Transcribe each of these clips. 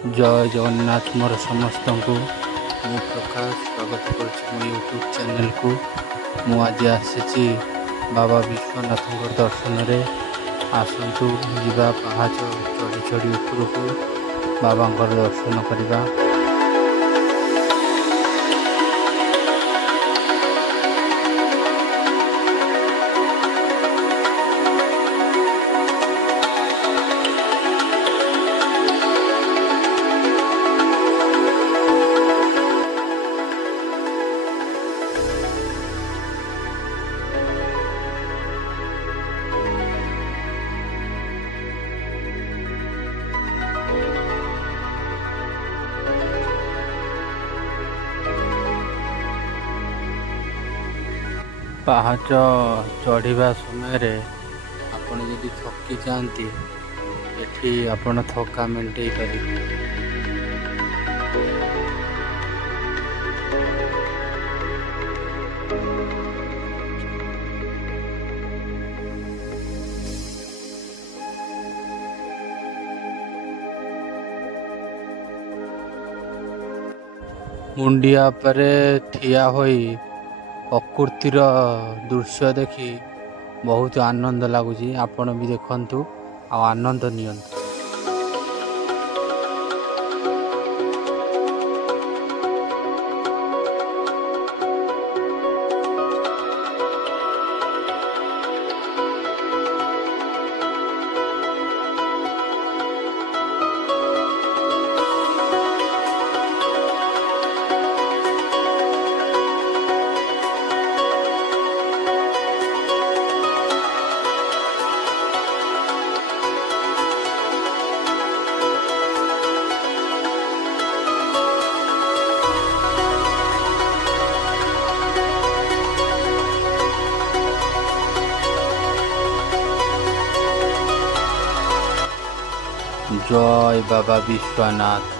जय जगन्नाथ मोर समस्त को मु प्रकाश स्वागत कर यूट्यूब चैनल को मु आज आसी बाबा विश्वनाथ दर्शन रे आसतु जीवा पहाच चढ़ी चढ़ी उपरको बाबा दर्शन करवा। पहाच चढ़ा समय आपण यदि थकी जाती एठी आपण थका मेंटे पारे। मुंडिया पर ठिया होई प्रकृतिर दृश्य देखी बहुत आनंद लगुच। आपण भी देखंतु आ आनंद नियंतु। जय बाबा विश्वनाथ।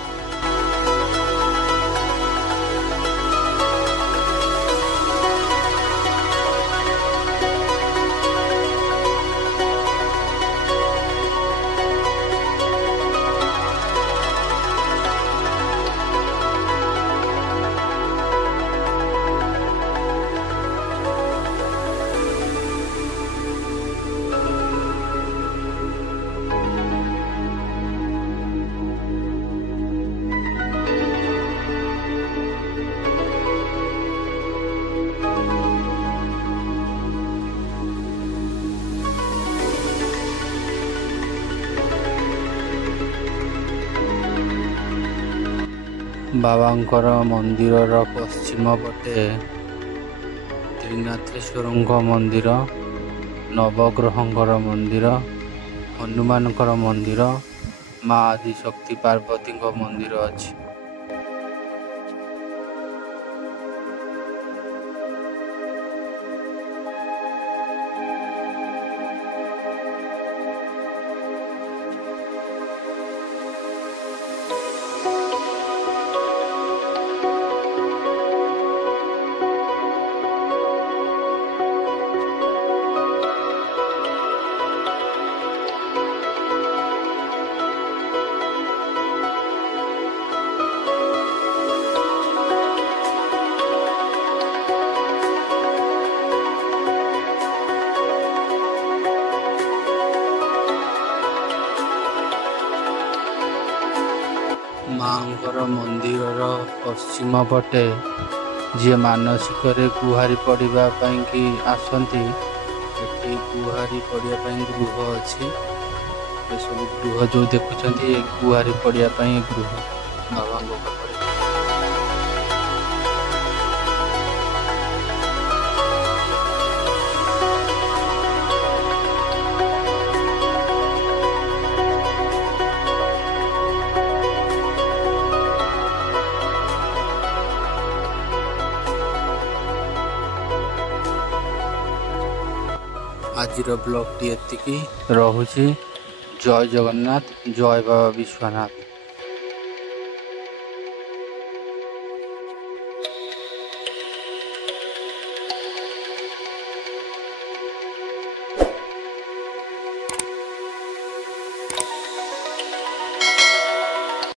बाबांकर मंदिर पश्चिम पटे त्रिनाथेश्वर मंदिर, नवग्रहंकर मंदिर, हनुमानकर मंदिर, माँ आदिशक्ति पार्वती मंदिर अच्छी। माँकर मंदिर पश्चिम पटे जी मानसिक गुहारी पड़ा कि आसती गुहारी पड़ा गृह अच्छी। सब गृह जो देखुं गुहारी पड़ा गृह बाबा। आज ब्लॉग टी एतिकी रहुछि। जय जगन्नाथ, जय बाबा विश्वनाथ।